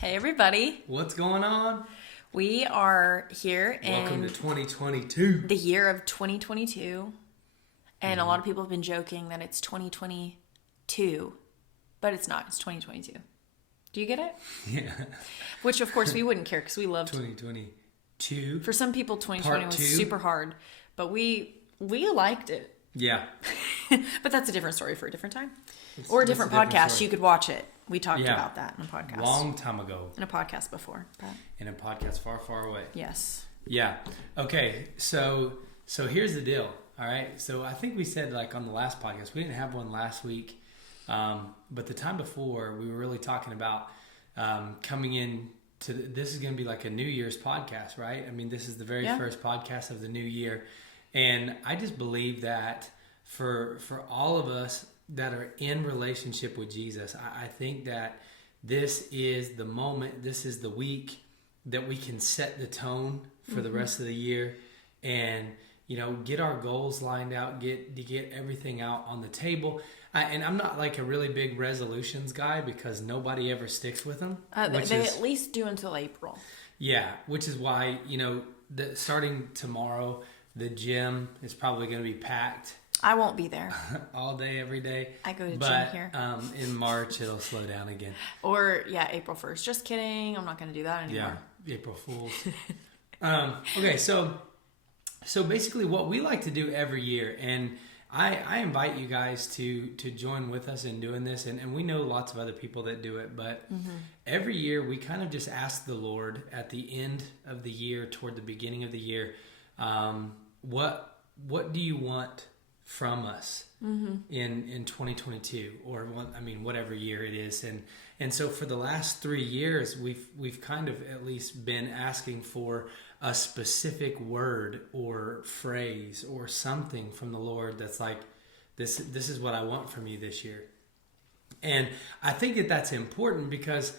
Hey everybody. What's going on? We are here Welcome in to 2022. the year of 2022. And a lot of people have been joking that it's 2022, but it's not. It's 2022. Do you get it? Yeah. Which of course we wouldn't care because we loved 2022. For some people 2020 Part was two. super hard, but we liked it. Yeah. But that's a different story for a different time. It's Or a a different different podcast. story. You could watch it. We talked Yeah. about that in a podcast. Long time ago. In a podcast before. But In a podcast far, far away. yes. Yeah. Okay. So here's the deal. All right. So I think we said like on the last podcast, we didn't have one last week. But the time before we were really talking about coming in to this is going to be like a New Year's podcast, right? I mean, this is the very first podcast of the new year. And I just believe that for all of us that are in relationship with Jesus, I think that this is the moment, this is the week that we can set the tone for the rest of the year and, you know, get our goals lined out, get everything out on the table. And I'm not like a really big resolutions guy because nobody ever sticks with them. They at least do until April. Yeah, which is why, you know, starting tomorrow, the gym is probably going to be packed. I won't be there. All day, every day. I go to but, gym here. In March, it'll slow down again. Or, April 1st. Just kidding. I'm not going to do that anymore. Yeah, April Fools. Okay, so basically what we like to do every year, and I invite you guys to join with us in doing this, and we know lots of other people that do it, but every year we kind of just ask the Lord at the end of the year, toward the beginning of the year, what do you want from us in 2022 or whatever year it is, and so for the last 3 years we've kind of at least been asking for a specific word or phrase or something from the Lord that's like this is what I want from you this year. And I think that that's important because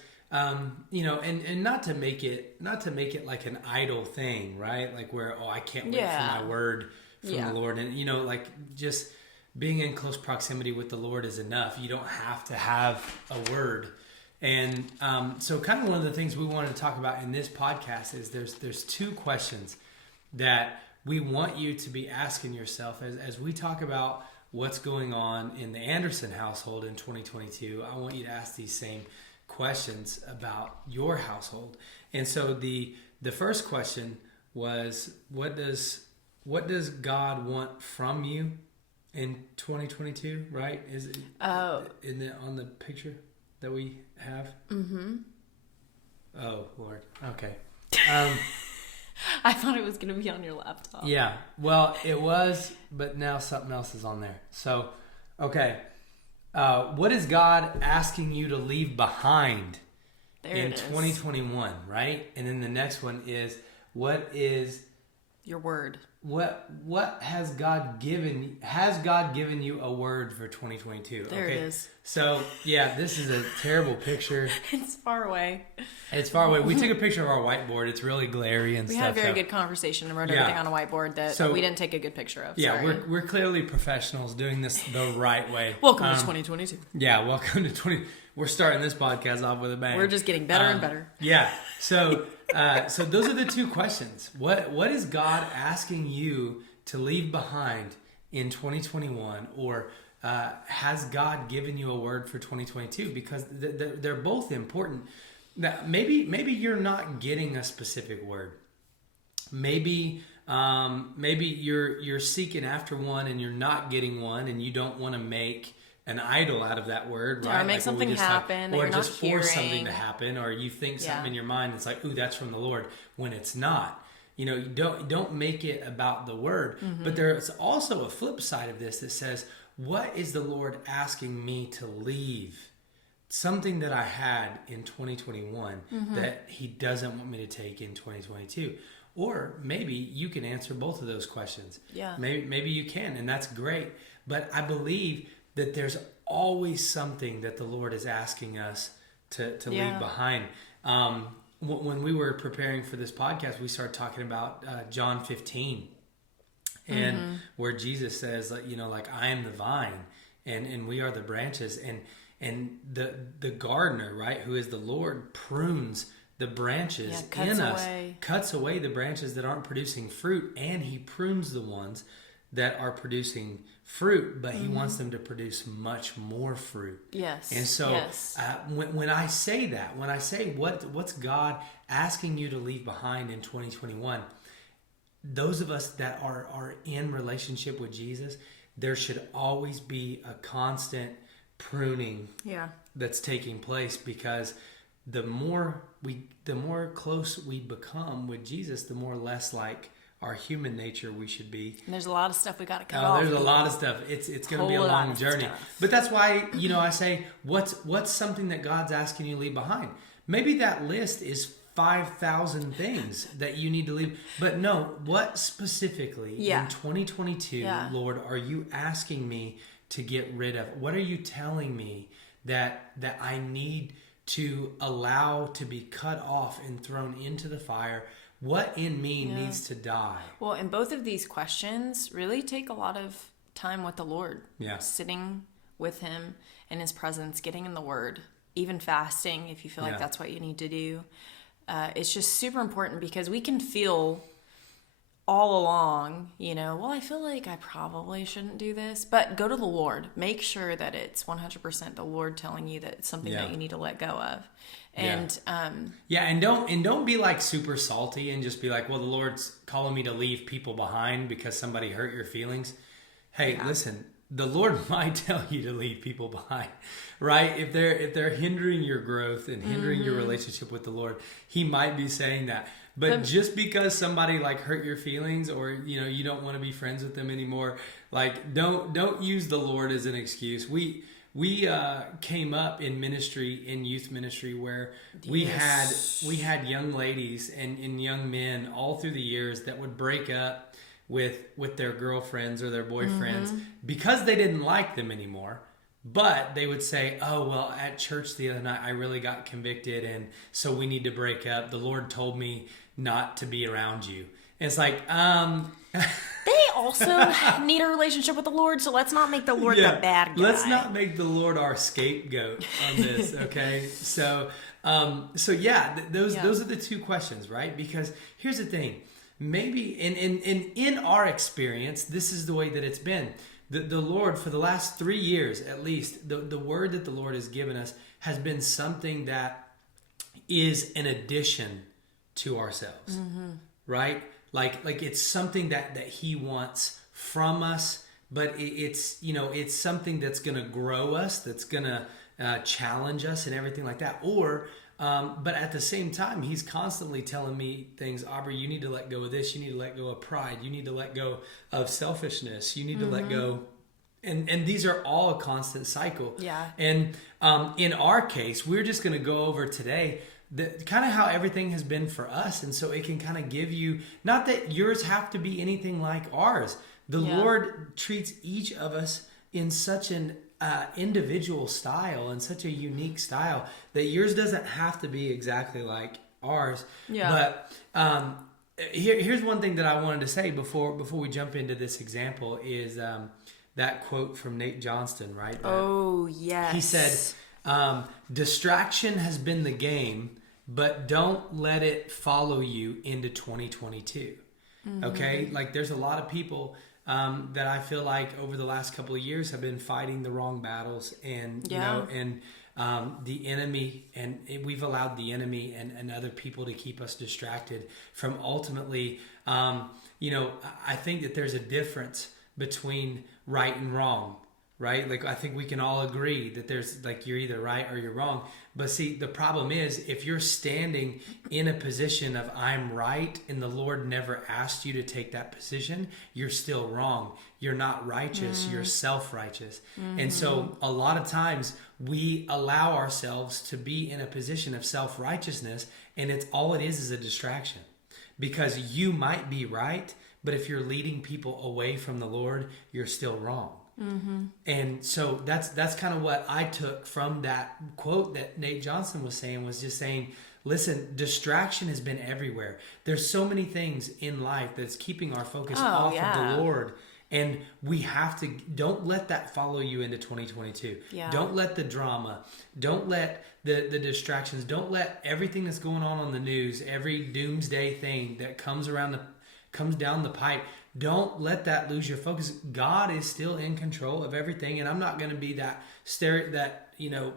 you know, and not to make it like an idle thing, right? Like where I can't wait for my word from the Lord, and you know, like just being in close proximity with the Lord is enough. You don't have to have a word. And so kind of one of the things we wanted to talk about in this podcast is there's two questions that we want you to be asking yourself as we talk about what's going on in the Anderson household in 2022. I want you to ask these same questions about your household. And so the first question was, what does God want from you in 2022, right? Is it on the picture that we have? Mm-hmm. Oh, Lord. Okay. I thought it was going to be on your laptop. Yeah. Well, it was, but now something else is on there. So, okay. What is God asking you to leave behind in 2021, right? And then the next one is, what is your word? What has God given? Has God given you a word for 2022? There it is. So yeah, this is a terrible picture. It's far away. It's far away. We took a picture of our whiteboard. It's really glary and we stuff. We had a very good conversation and wrote everything on a whiteboard that we didn't take a good picture of. Yeah, sorry. we're clearly professionals doing this the right way. Welcome to 2022. Yeah, welcome to 20. We're starting this podcast off with a bang. We're just getting better and better. Yeah. So so those are the two questions. What is God asking you to leave behind in 2021, or has God given you a word for 2022? Because they're both important. Now, maybe you're not getting a specific word. Maybe you're seeking after one and you're not getting one, and you don't want to make an idol out of that word, right? Or make something happen, or or just force hearing. something to happen, or you think something in your mind. It's like, ooh, that's from the Lord, when it's not. You know, you don't make it about the word. But there's also a flip side of this that says, what is the Lord asking me to leave? Something that I had in 2021 that He doesn't want me to take in 2022. Or maybe you can answer both of those questions. Yeah. Maybe you can, and that's great. But I believe that there's always something that the Lord is asking us to leave behind. When we were preparing for this podcast, we started talking about John 15, and where Jesus says, you know, like, I am the vine and we are the branches, and the gardener, right, who is the Lord, prunes the branches in us, cuts away the branches that aren't producing fruit, and he prunes the ones that are producing fruit, but he wants them to produce much more fruit. Yes. And so when I say that, when I say what's God asking you to leave behind in 2021, those of us that are in relationship with Jesus, there should always be a constant pruning that's taking place, because the more close we become with Jesus, the more less like our human nature we should be. And there's a lot of stuff we got to cut off. There's a lot of stuff. It's going to be a long journey. But that's why, I say, what's something that God's asking you to leave behind? Maybe that list is 5,000 things that you need to leave. But no, what specifically in 2022, Lord, are you asking me to get rid of? What are you telling me that I need to allow to be cut off and thrown into the fire? What in me needs to die? Well, and both of these questions really take a lot of time with the Lord. Yeah. Sitting with him in his presence, getting in the word, even fasting if you feel like that's what you need to do. It's just super important, because we can feel all along, well, I feel like I probably shouldn't do this, but go to the Lord. Make sure that it's 100% the Lord telling you that it's something that you need to let go of. And and don't be like super salty and just be like, well, the Lord's calling me to leave people behind because somebody hurt your feelings. Hey, listen, the Lord might tell you to leave people behind, right? If they're hindering your growth and hindering your relationship with the Lord, he might be saying that. But just because somebody like hurt your feelings, or you don't want to be friends with them anymore, like don't use the Lord as an excuse. We came up in ministry, in youth ministry, where we had young ladies and young men all through the years that would break up with their girlfriends or their boyfriends because they didn't like them anymore. But they would say, oh, well, at church the other night, I really got convicted, and so we need to break up. The Lord told me not to be around you. And it's like, they also need a relationship with the Lord, so let's not make the Lord the bad guy. Let's not make the Lord our scapegoat on this, okay? Those are the two questions, right? Because here's the thing. Maybe in our experience, this is the way that it's been. The Lord, for the last 3 years at least, the word that the Lord has given us has been something that is an addition to ourselves, right? Like it's something that he wants from us, but it's something that's going to grow us, that's going to challenge us and everything like that. But at the same time, he's constantly telling me things. Aubrey, you need to let go of this. You need to let go of pride. You need to let go of selfishness. You need to let go. And these are all a constant cycle. Yeah. And in our case, we're just going to go over today kind of how everything has been for us. And so it can kind of give you, not that yours have to be anything like ours. The Lord treats each of us in such an individual style and such a unique style that yours doesn't have to be exactly like ours. Yeah. But here's one thing that I wanted to say before we jump into this example is that quote from Nate Johnston, right? Oh, yes. He said, distraction has been the game, but don't let it follow you into 2022. Okay? Like there's a lot of people that I feel like over the last couple of years have been fighting the wrong battles, and the enemy, and we've allowed the enemy and other people to keep us distracted from ultimately, I think that there's a difference between right and wrong, right? Like I think we can all agree that there's like you're either right or you're wrong. But see, the problem is if you're standing in a position of I'm right and the Lord never asked you to take that position, you're still wrong. You're not righteous, you're self-righteous. And so a lot of times we allow ourselves to be in a position of self-righteousness, and all it is a distraction. Because you might be right, but if you're leading people away from the Lord, you're still wrong. And so that's kind of what I took from that quote that Nate Johnson was saying, was just saying, listen, distraction has been everywhere. There's so many things in life that's keeping our focus off of the Lord. And we have to, don't let that follow you into 2022. Yeah. Don't let the drama, don't let the distractions, don't let everything that's going on the news, every doomsday thing that comes down the pipe, don't let that lose your focus. God is still in control of everything, and I'm not going to be that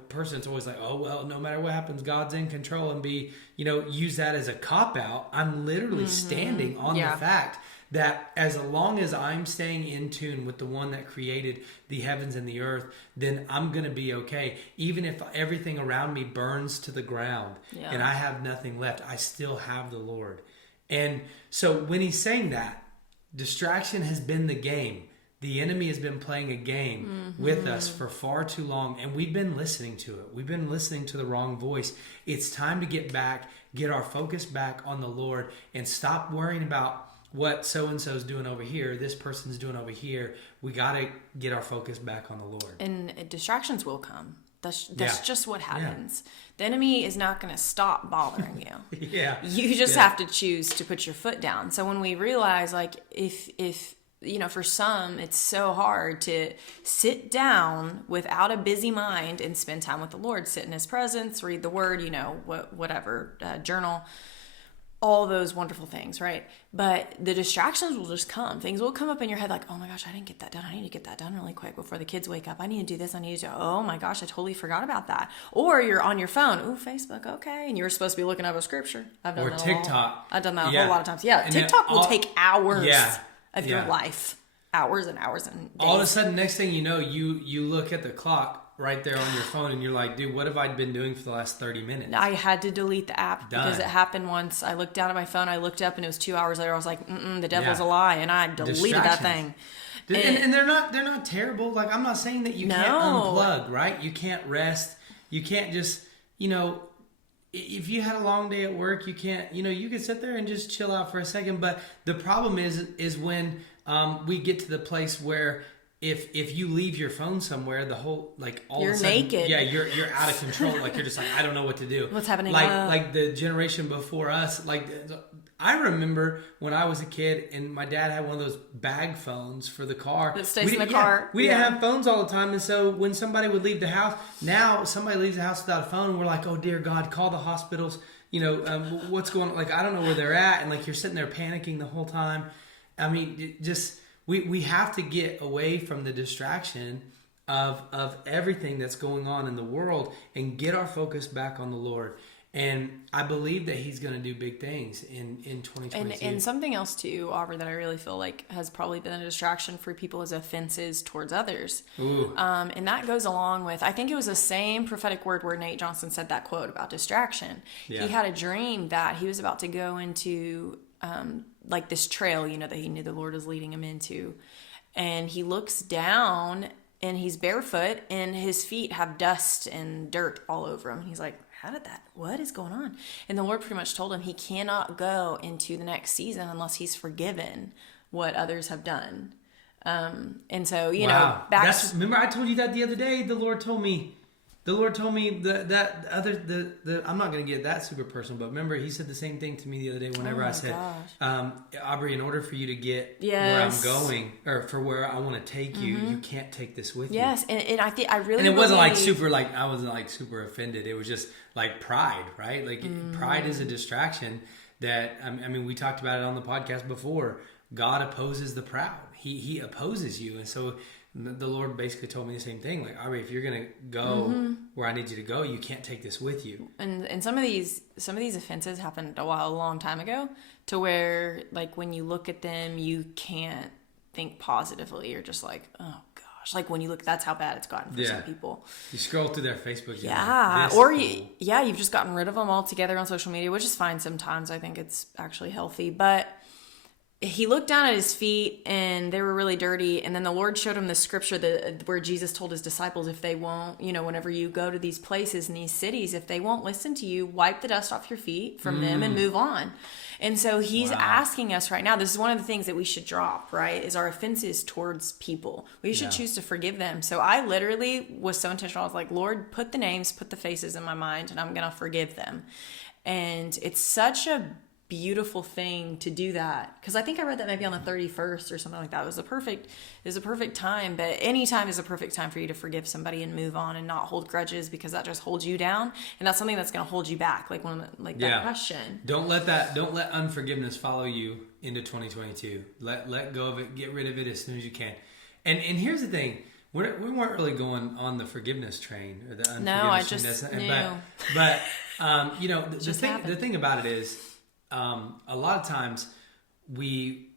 person that's always like, oh well, no matter what happens, God's in control, and use that as a cop out. I'm literally standing on the fact that as long as I'm staying in tune with the one that created the heavens and the earth, then I'm going to be okay. Even if everything around me burns to the ground and I have nothing left, I still have the Lord. And so when he's saying that, distraction has been the game. The enemy has been playing a game with us for far too long, and we've been listening to it. We've been listening to the wrong voice. It's time to get our focus back on the Lord, and stop worrying about what so-and-so's doing over here, this person's doing over here. We got to get our focus back on the Lord. And distractions will come. That's just what happens. Yeah. The enemy is not going to stop bothering you. You just have to choose to put your foot down. So when we realize, like, if for some, it's so hard to sit down without a busy mind and spend time with the Lord, sit in his presence, read the word, whatever, journal, all those wonderful things, right? But the distractions will just come. Things will come up in your head like, oh my gosh, I didn't get that done. I need to get that done really quick before the kids wake up. I need to do this. Oh my gosh, I totally forgot about that. Or you're on your phone. Ooh, Facebook, okay. And you were supposed to be looking up a scripture. I've done that TikTok. I've done that a whole lot of times. Yeah, and TikTok will take hours of your life. Hours and hours and days. All of a sudden, next thing you know, you look at the clock right there on your phone and you're like, dude, what have I been doing for the last 30 minutes? I had to delete the app because it happened once. I looked down at my phone, I looked up, and it was 2 hours later. I was like, the devil's a lie, and I deleted that thing. And they're not terrible. Like, I'm not saying that you can't unplug, right? You can't rest. You can't just, if you had a long day at work, you can't, you could sit there and just chill out for a second. But the problem is when we get to the place where if you leave your phone somewhere, the whole, like, all you're of a sudden, naked. Yeah, you're out of control. Like, you're just like, I don't know what to do. What's happening? Like the generation before us, like, I remember when I was a kid and my dad had one of those bag phones for the car. That stays in the car. We didn't have phones all the time. And so when somebody would leave the house, now somebody leaves the house without a phone, and we're like, oh dear God, call the hospitals. What's going on? Like, I don't know where they're at. And like, you're sitting there panicking the whole time. I mean, we have to get away from the distraction of everything that's going on in the world and get our focus back on the Lord. And I believe that he's going to do big things in 2022. And something else too, Aubrey, that I really feel like has probably been a distraction for people is offenses towards others. Ooh. And that goes along with, I think it was the same prophetic word where Nate Johnson said that quote about distraction. Yeah. He had a dream that he was about to go into like this trail, that he knew the Lord was leading him into. And he looks down and he's barefoot and his feet have dust and dirt all over him. He's like, what is going on? And the Lord pretty much told him he cannot go into the next season unless he's forgiven what others have done. And so, remember I told you that the other day. The Lord told me that I'm not going to get that super personal, but remember he said the same thing to me the other day whenever I said, Aubrey, in order for you to get where I'm going or for where I want to take you, you can't take this with you. Yes, and I think I really and it wasn't like super I wasn't like super offended. It was just like pride, right? Like pride is a distraction that I mean we talked about it on the podcast before. God opposes the proud. He opposes you, and so the Lord basically told me the same thing. Like, Aubrey, if you're going to go where I need you to go, you can't take this with you. And some of these offenses happened a long time ago, to where, like, when you look at them, you can't think positively. You're just like, oh gosh. Like, when you look, that's how bad it's gotten for some people. You scroll through their Facebook. Yeah. Or you've just gotten rid of them altogether on social media, which is fine sometimes. I think it's actually healthy, but he looked down at his feet and they were really dirty. And then the Lord showed him the scripture where Jesus told his disciples, if they won't, whenever you go to these places and these cities, if they won't listen to you, wipe the dust off your feet from them and move on. And so he's asking us right now, this is one of the things that we should drop, right? Is our offenses towards people. We should choose to forgive them. So I literally was so intentional. I was like, Lord, put the names, put the faces in my mind, and I'm going to forgive them. And it's such a beautiful thing to do that. Because I think I read that maybe on the 31st or something like that. It was a perfect time. But any time is a perfect time for you to forgive somebody and move on and not hold grudges, because that just holds you down, and that's something that's going to hold you back. Like that question. Don't let unforgiveness follow you into 2022. Let go of it. Get rid of it as soon as you can. And here's the thing. We weren't really going on the forgiveness train or the unforgiveness train. No, I just knew. But the thing about it is, a lot of times we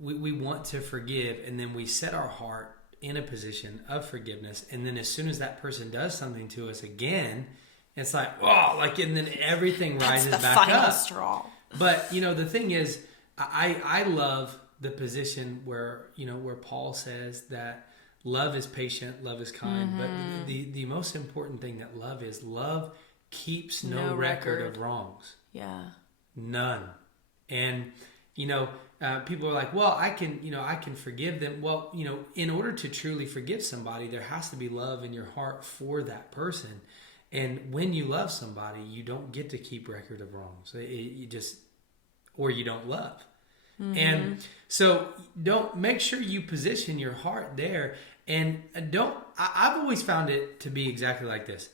want to forgive, and then we set our heart in a position of forgiveness, and then as soon as that person does something to us again, it's like, oh, like, and then everything rises back up. That's the final straw. But the thing is, I love the position where Paul says that love is patient, love is kind. Mm-hmm. But the most important thing that love keeps no record of wrongs. Yeah. None. And, people are like, well, I can forgive them. Well, in order to truly forgive somebody, there has to be love in your heart for that person. And when you love somebody, you don't get to keep record of wrongs. Or you don't love. Mm-hmm. And so make sure you position your heart there. And I've always found it to be exactly like this.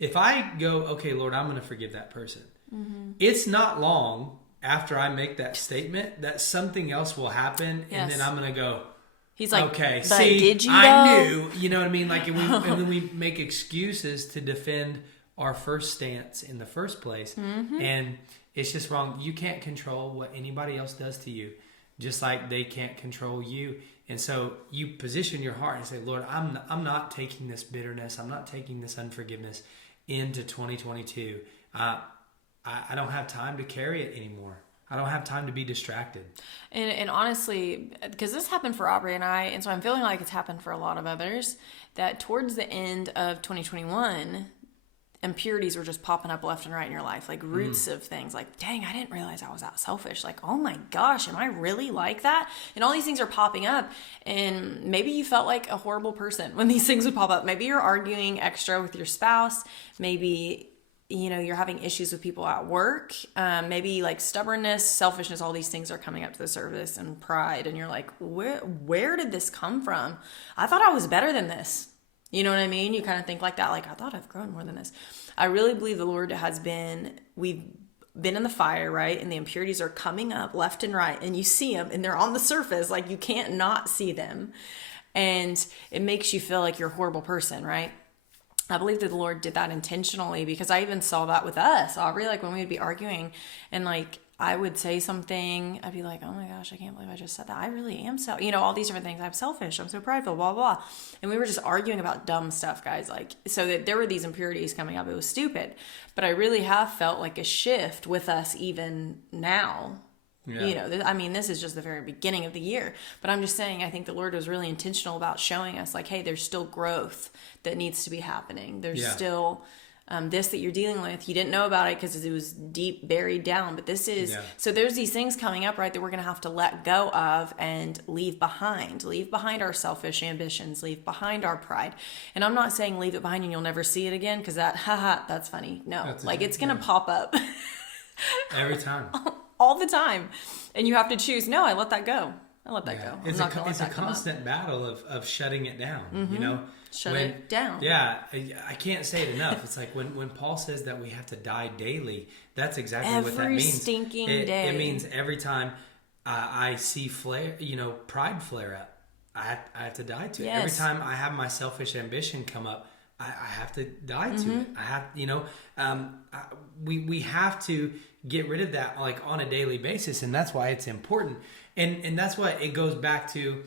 If I go, okay, Lord, I'm going to forgive that person. Mm-hmm. It's not long after I make that statement that something else will happen. Yes. And then I'm going to go, he's like, okay, but see, did you I knew, you know what I mean? Like, and then we make excuses to defend our first stance in the first place. Mm-hmm. And it's just wrong. You can't control what anybody else does to you, just like they can't control you. And so you position your heart and say, Lord, I'm not taking this bitterness. I'm not taking this unforgiveness into 2022. I don't have time to carry it anymore. I don't have time to be distracted. And honestly, because this happened for Aubrey and I, and so I'm feeling like it's happened for a lot of others, that towards the end of 2021, impurities were just popping up left and right in your life, like roots of things. Like, dang, I didn't realize I was that selfish. Like, oh my gosh, am I really like that? And all these things are popping up. And maybe you felt like a horrible person when these things would pop up. Maybe you're arguing extra with your spouse. Maybe you're having issues with people at work. Maybe like stubbornness, selfishness, all these things are coming up to the surface, and pride. And you're like, where did this come from? I thought I was better than this. You know what I mean? You kind of think like that. Like, I thought I've grown more than this. I really believe the Lord we've been in the fire, right? And the impurities are coming up left and right. And you see them, and they're on the surface. Like, you can't not see them. And it makes you feel like you're a horrible person, right? I believe that the Lord did that intentionally, because I even saw that with us, Aubrey, like when we would be arguing and like I would say something, I'd be like, oh my gosh, I can't believe I just said that. I really am all these different things. I'm selfish. I'm so prideful, blah, blah, blah. And we were just arguing about dumb stuff, guys. Like, so that there were these impurities coming up. It was stupid. But I really have felt like a shift with us even now. Yeah. This is just the very beginning of the year. But I'm just saying, I think the Lord was really intentional about showing us, like, hey, there's still growth that needs to be happening. There's still this that you're dealing with. You didn't know about it because it was deep buried down. But this is, so there's these things coming up, right, that we're going to have to let go of and leave behind. Leave behind our selfish ambitions. Leave behind our pride. And I'm not saying leave it behind and you'll never see it again, because that's funny. No, it's going to pop up. Every time. All the time. And you have to choose, no, I let that go. I let that go. It's a constant battle of shutting it down, mm-hmm. Shut it down. Yeah, I can't say it enough. It's like when Paul says that we have to die daily, that's exactly what that means. Every stinking day. It means every time I see pride flare up, I have to die to it. Every time I have my selfish ambition come up, I have to die to it. I have, we have to get rid of that, like, on a daily basis, and that's why it's important. And that's why it goes back to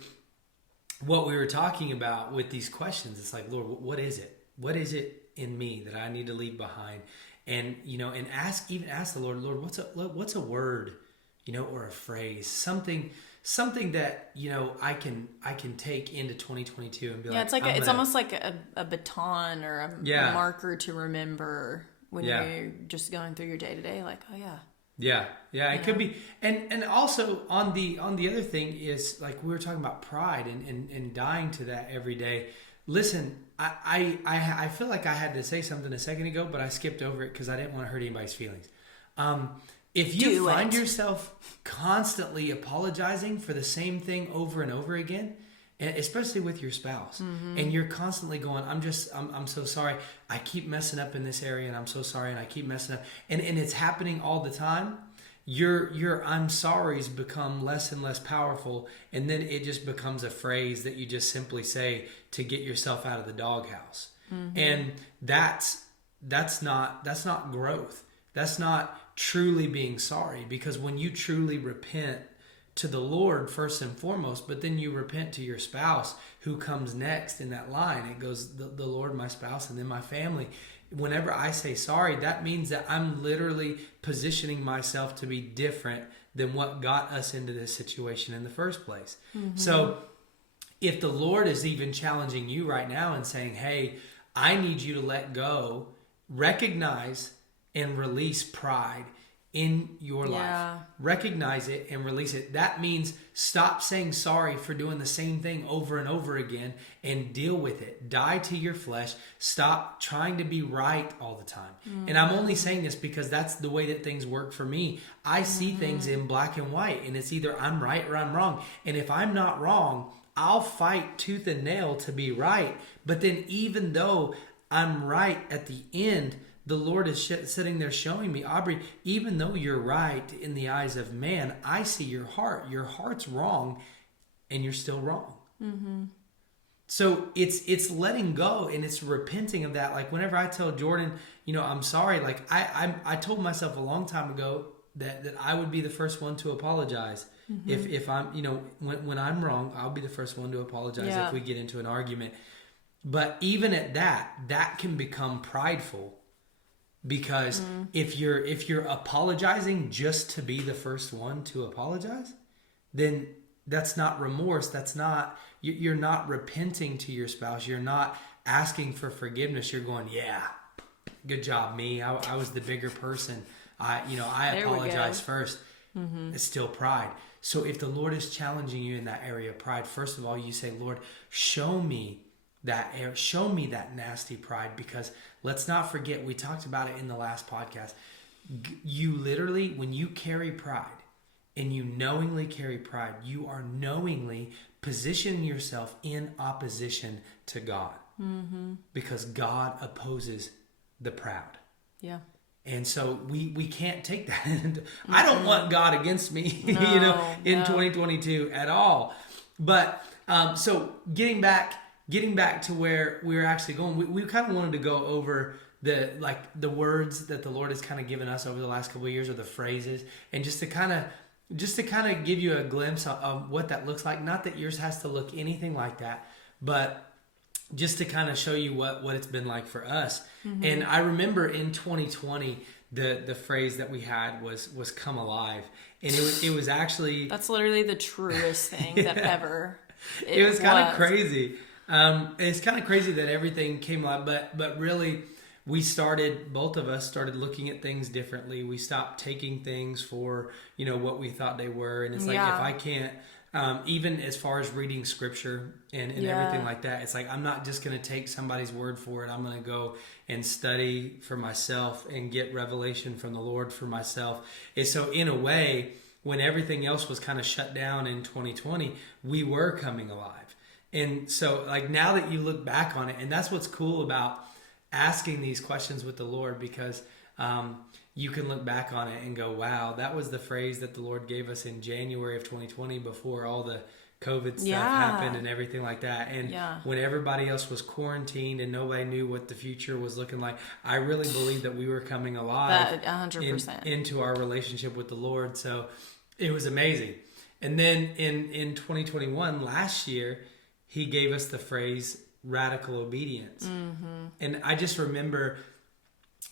what we were talking about with these questions. It's like, Lord, what is it? What is it in me that I need to leave behind? And and ask the Lord, what's a word, or a phrase, something that I can take into 2022 and be like, it's almost like a baton or a marker to remember when you're just going through your day to day. Like, oh yeah. Yeah, it could be. And also on the other thing is, like, we were talking about pride and dying to that every day. Listen, I feel like I had to say something a second ago, but I skipped over it because I didn't want to hurt anybody's feelings. if you find yourself constantly apologizing for the same thing over and over again, and especially with your spouse, and you're constantly going, I'm so sorry, I keep messing up in this area, and I'm so sorry, and I keep messing up, and it's happening all the time, your I'm sorry's become less and less powerful, and then it just becomes a phrase that you just simply say to get yourself out of the doghouse. And that's not growth. That's not truly being sorry, because when you truly repent to the Lord first and foremost, but then you repent to your spouse who comes next in that line, it goes the Lord, my spouse, and then my family. Whenever I say sorry, that means that I'm literally positioning myself to be different than what got us into this situation in the first place. So if the Lord is even challenging you right now and saying, hey, I need you to let go, recognize and release pride in your life. Recognize it and release it. That means stop saying sorry for doing the same thing over and over again and deal with it. Die to your flesh. Stop trying to be right all the time. And I'm only saying this because that's the way that things work for me. I see things in black and white, and it's either I'm right or I'm wrong. And if I'm not wrong, I'll fight tooth and nail to be right. But then even though I'm right at the end, the Lord is sitting there showing me, Aubrey, even though you're right in the eyes of man, I see your heart. Your heart's wrong, and you're still wrong. So it's letting go, and it's repenting of that. Like whenever I tell Jordan, I'm sorry. Like I told myself a long time ago that I would be the first one to apologize. If I'm, when I'm wrong, I'll be the first one to apologize if we get into an argument. But even at that can become prideful. Because if you're apologizing just to be the first one to apologize, then that's not remorse. That's not, you're not repenting to your spouse. You're not asking for forgiveness. You're going, yeah, good job, me. I was the bigger person. I apologize first. It's still pride. So if the Lord is challenging you in that area of pride, first of all, you say, Lord, show me that nasty pride, because let's not forget, we talked about it in the last podcast. You literally, when you carry pride and you knowingly carry pride, you are knowingly positioning yourself in opposition to God, because God opposes the proud. Yeah. And so we can't take that. I don't want God against me, in 2022 at all. But so getting back to where we're actually going, we kind of wanted to go over the words that the Lord has kind of given us over the last couple of years, or the phrases, and just to kind of give you a glimpse of what that looks like. Not that yours has to look anything like that, but just to kind of show you what it's been like for us. And I remember in 2020, the phrase that we had was come alive. And it was actually... That's literally the truest thing that ever... It was kind of crazy. It's kind of crazy that everything came alive, but really both of us started looking at things differently. We stopped taking things for, what we thought they were. And it's like, if I can't, even as far as reading scripture and everything like that, it's like, I'm not just going to take somebody's word for it. I'm going to go and study for myself and get revelation from the Lord for myself. And so in a way, when everything else was kind of shut down in 2020, we were coming alive. And so like now that you look back on it, and that's what's cool about asking these questions with the Lord, because you can look back on it and go, wow, that was the phrase that the Lord gave us in January of 2020 before all the COVID stuff happened and everything like that. And when everybody else was quarantined and nobody knew what the future was looking like, I really believe that we were coming alive 100%. Into our relationship with the Lord. So it was amazing. And then in 2021, last year, he gave us the phrase radical obedience. And I just remember,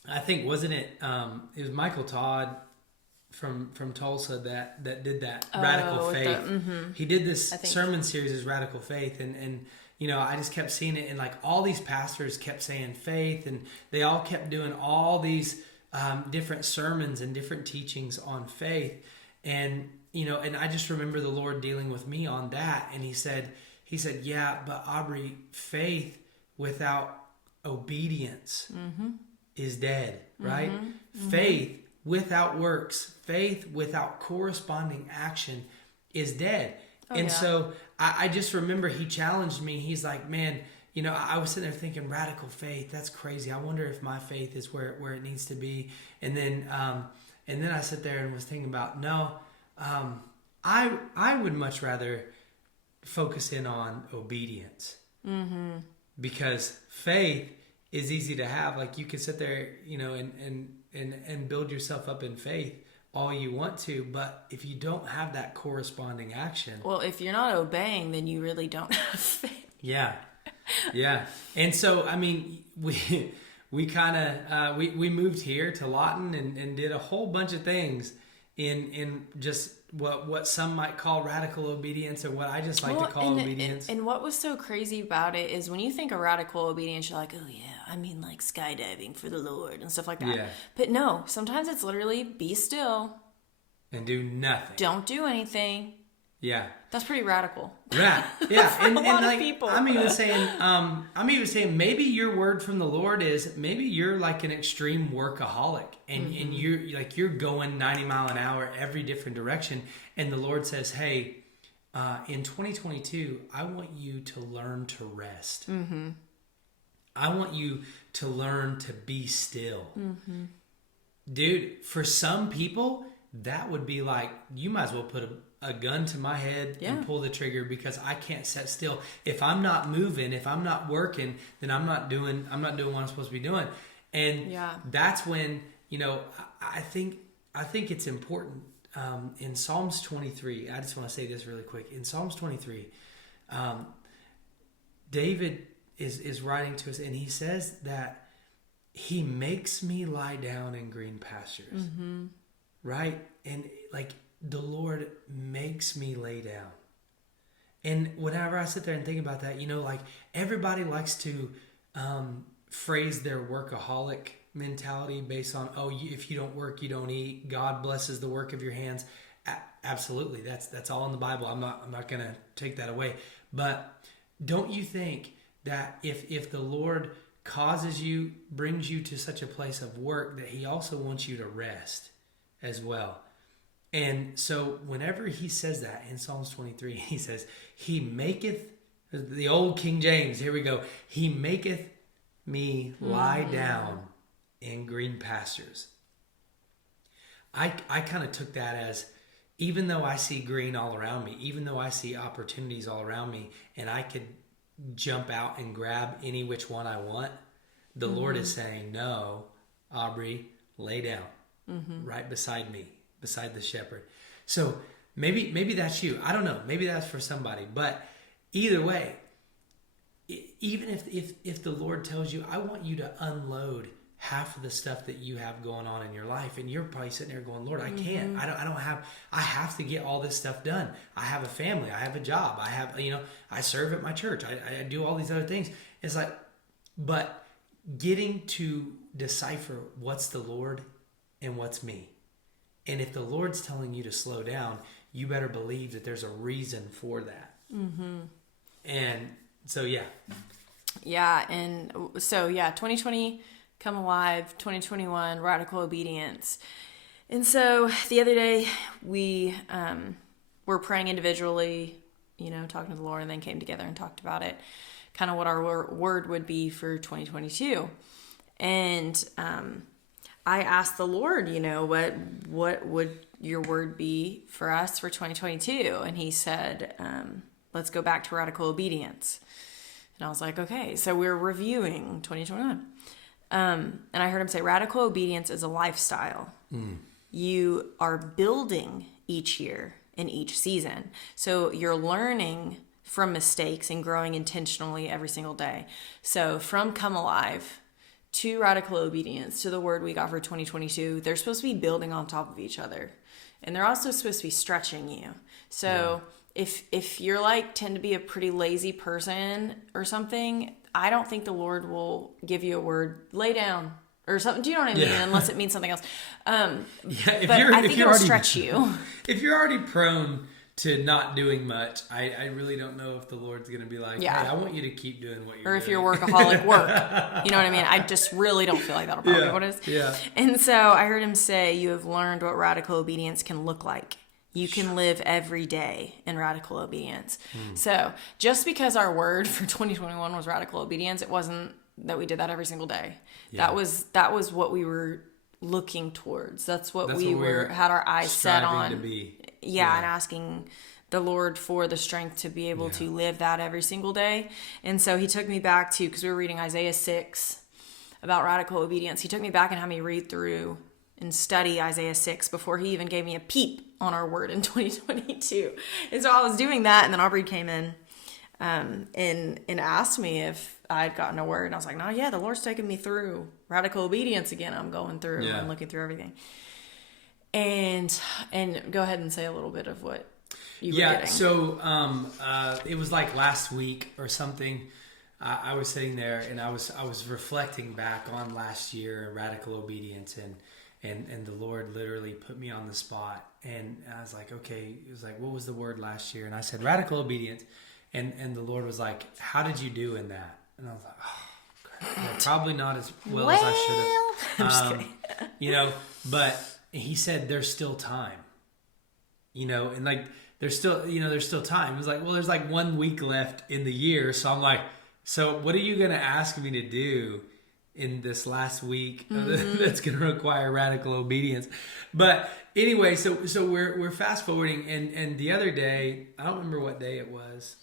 I think, wasn't it, it was Michael Todd from Tulsa that did that, Radical Faith. He did this sermon series as Radical Faith, and I just kept seeing it, and like all these pastors kept saying faith, and they all kept doing all these different sermons and different teachings on faith. And and I just remember the Lord dealing with me on that, and he said, yeah, but Aubrey, faith without obedience is dead, right? Faith without works, faith without corresponding action is dead. So I just remember he challenged me. He's like, man, I was sitting there thinking, radical faith, that's crazy. I wonder if my faith is where it needs to be. And then I sat there and was thinking about, no, I would much rather focus in on obedience. Mm-hmm. Because faith is easy to have. Like you can sit there, and build yourself up in faith all you want to, but if you don't have that corresponding action. Well, if you're not obeying, then you really don't have faith. Yeah. Yeah. And so, I mean, we kind of, we moved here to Lawton and did a whole bunch of things in just what some might call radical obedience, or what I just like to call obedience. And what was so crazy about it is when you think of radical obedience, you're like, oh yeah, I mean like skydiving for the Lord and stuff like that. Yeah. But no, sometimes it's literally be still. And do nothing. Don't do anything. Yeah. That's pretty radical. Right. Yeah. For a lot of people. I'm even saying maybe your word from the Lord is, maybe you're like an extreme workaholic and you're going 90 mile an hour every different direction. And the Lord says, hey, in 2022, I want you to learn to rest. Mm-hmm. I want you to learn to be still. Mm-hmm. Dude, for some people, that would be like, you might as well put a gun to my head and pull the trigger, because I can't sit still. If I'm not moving, if I'm not working, then I'm not doing what I'm supposed to be doing. And that's when, I think it's important. In Psalms 23, I just want to say this really quick. In Psalms 23, David is writing to us, and he says that he makes me lie down in green pastures. Mm-hmm. Right? And like the Lord makes me lay down. And whenever I sit there and think about that, like everybody likes to phrase their workaholic mentality based on, if you don't work, you don't eat. God blesses the work of your hands. Absolutely. That's all in the Bible. I'm not going to take that away. But don't you think that if the Lord brings you to such a place of work, that he also wants you to rest as well? And so whenever he says that in Psalms 23, he says, he maketh, the old King James, here we go, he maketh me lie down in green pastures. I kind of took that as, even though I see green all around me, even though I see opportunities all around me, and I could jump out and grab any which one I want, the Lord is saying, no, Aubrey, lay down right beside me, beside the shepherd. So maybe that's you. I don't know. Maybe that's for somebody. But either way, even if the Lord tells you, I want you to unload half of the stuff that you have going on in your life, and you're probably sitting there going, Lord, I can't. I have to get all this stuff done. I have a family. I have a job. I have, I serve at my church. I do all these other things. It's like, but getting to decipher what's the Lord and what's me. And if the Lord's telling you to slow down, you better believe that there's a reason for that. Mm-hmm. And so, yeah. Yeah. And so, 2020, come alive, 2021, radical obedience. And so the other day we were praying individually, talking to the Lord, and then came together and talked about it, kind of what our word would be for 2022. And, I asked the Lord, what would your word be for us for 2022? And he said, let's go back to radical obedience. And I was like, okay, so we're reviewing 2021. And I heard him say, radical obedience is a lifestyle. You are building each year in each season. So you're learning from mistakes and growing intentionally every single day. So from Come Alive to radical obedience, to the word we got for 2022, they're supposed to be building on top of each other. And they're also supposed to be stretching you. So if you're tend to be a pretty lazy person or something, I don't think the Lord will give you a word, lay down or something. Do you know what I mean? Unless it means something else. But I think it'll stretch you. If you're already prone to not doing much, I really don't know if the Lord's going to be like, hey, I want you to keep doing what you're doing. Or if you're workaholic, work. You know what I mean? I just really don't feel like that'll probably be what it is. Yeah. And so I heard him say, you have learned what radical obedience can look like. You can live every day in radical obedience. So just because our word for 2021 was radical obedience, it wasn't that we did that every single day. Yeah. That was what we were looking towards. That's what we had our eyes set on. To be. Yeah, and asking the Lord for the strength to be able to live that every single day. And so he took me back to, because we were reading Isaiah 6 about radical obedience. He took me back and had me read through and study Isaiah 6 before he even gave me a peep on our word in 2022. And so I was doing that, and then Aubrey came in and asked me if I had gotten a word. And I was like, no, yeah, the Lord's taking me through radical obedience again. I'm going through and looking through everything. And go ahead and say a little bit of what you were getting. So it was like last week or something. I was sitting there and I was reflecting back on last year, radical obedience, and the Lord literally put me on the spot. And I was like, okay, it was like, what was the word last year? And I said, radical obedience. And the Lord was like, how did you do in that? And I was like, oh, crap. Well, probably not as well as I should have. I'm just kidding. You know, but he said, there's still time, you know, and like, there's still time. It was like, well, there's like 1 week left in the year. So I'm like, so what are you going to ask me to do in this last week that's going to require radical obedience? But anyway, so we're fast forwarding. And the other day, I don't remember what day it was.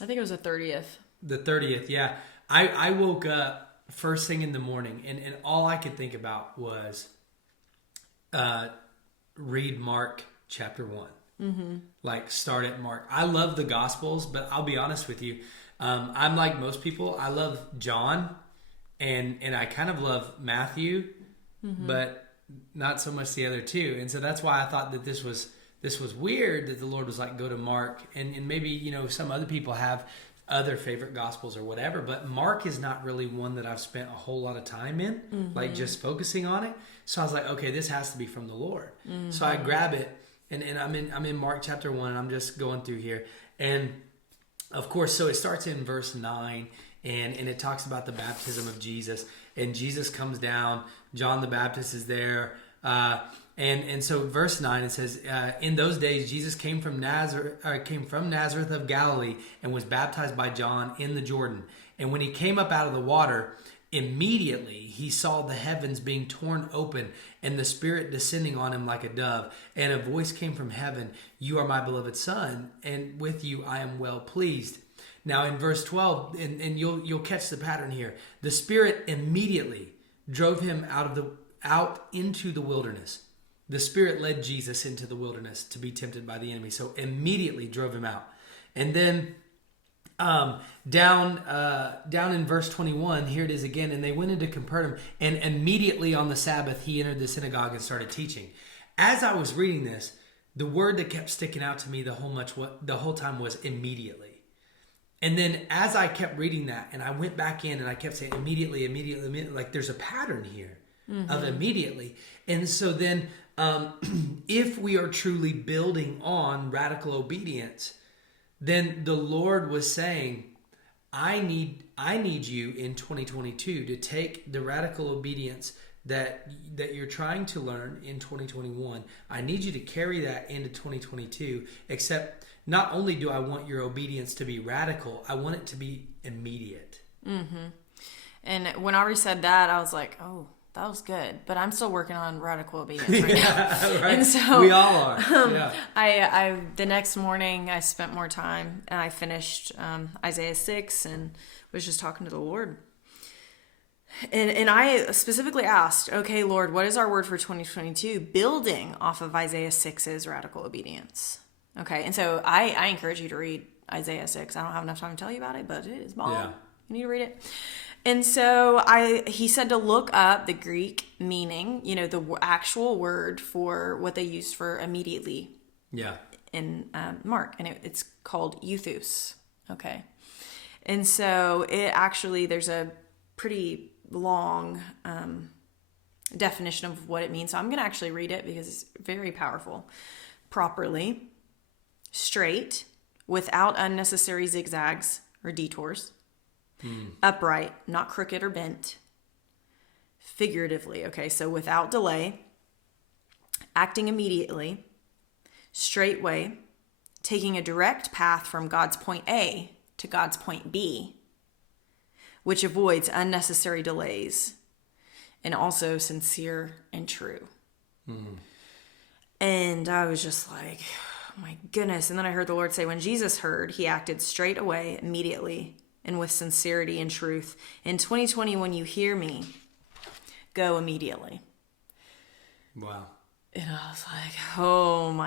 I think it was the 30th. The 30th. Yeah. I woke up first thing in the morning and all I could think about was, read Mark chapter 1. Like start at Mark. I love the Gospels, but I'll be honest with you. I'm like most people. I love John and I kind of love Matthew, but not so much the other two. And so that's why I thought that this was weird that the Lord was like, go to Mark, and maybe, you know, some other people have other favorite Gospels or whatever, but Mark is not really one that I've spent a whole lot of time in, like just focusing on it. So I was like, okay, this has to be from the Lord. So I grab it and I'm in Mark chapter 1 and I'm just going through here. And of course, so it starts in verse 9 and it talks about the baptism of Jesus, and Jesus comes down. John the Baptist is there. And so verse 9, it says, in those days, Jesus came from Nazareth of Galilee and was baptized by John in the Jordan. And when he came up out of the water, immediately he saw the heavens being torn open and the Spirit descending on him like a dove. And a voice came from heaven, "You are my beloved Son, and with you I am well pleased." Now in verse 12, and you'll catch the pattern here. The Spirit immediately drove him out into the wilderness. The Spirit led Jesus into the wilderness to be tempted by the enemy. So immediately drove him out. And then down in verse 21, here it is again. And they went into Capernaum, and immediately on the Sabbath, he entered the synagogue and started teaching. As I was reading this, the word that kept sticking out to me the whole time was immediately. And then as I kept reading that, and I went back in and I kept saying immediately, like there's a pattern here of immediately. And so then if we are truly building on radical obedience, then the Lord was saying, I need you in 2022 to take the radical obedience that you're trying to learn in 2021. I need you to carry that into 2022, except not only do I want your obedience to be radical, I want it to be immediate. And when Ari said that, I was like, oh, that was good, but I'm still working on radical obedience right now. Right. And so we all are. I the next morning I spent more time and I finished Isaiah 6 and was just talking to the Lord. And I specifically asked, okay, Lord, what is our word for 2022? Building off of Isaiah 6's radical obedience. Okay, and so I encourage you to read Isaiah 6. I don't have enough time to tell you about it, but it is bomb. Yeah. You need to read it. And so he said to look up the Greek meaning, the actual word for what they used for immediately. Yeah. In Mark, and it's called euthus. Okay. And so there's a pretty long definition of what it means. So I'm going to actually read it because it's very powerful. Properly. straight, without unnecessary zigzags or detours, upright, not crooked or bent, figuratively, okay, so without delay, acting immediately, straightway, taking a direct path from God's point A to God's point B, which avoids unnecessary delays, and also sincere and true. And I was just like, oh my goodness. And then I heard the Lord say, when Jesus heard, he acted straight away, immediately, and with sincerity and truth. In 2020, when you hear me, go immediately. Wow. And I was like, oh my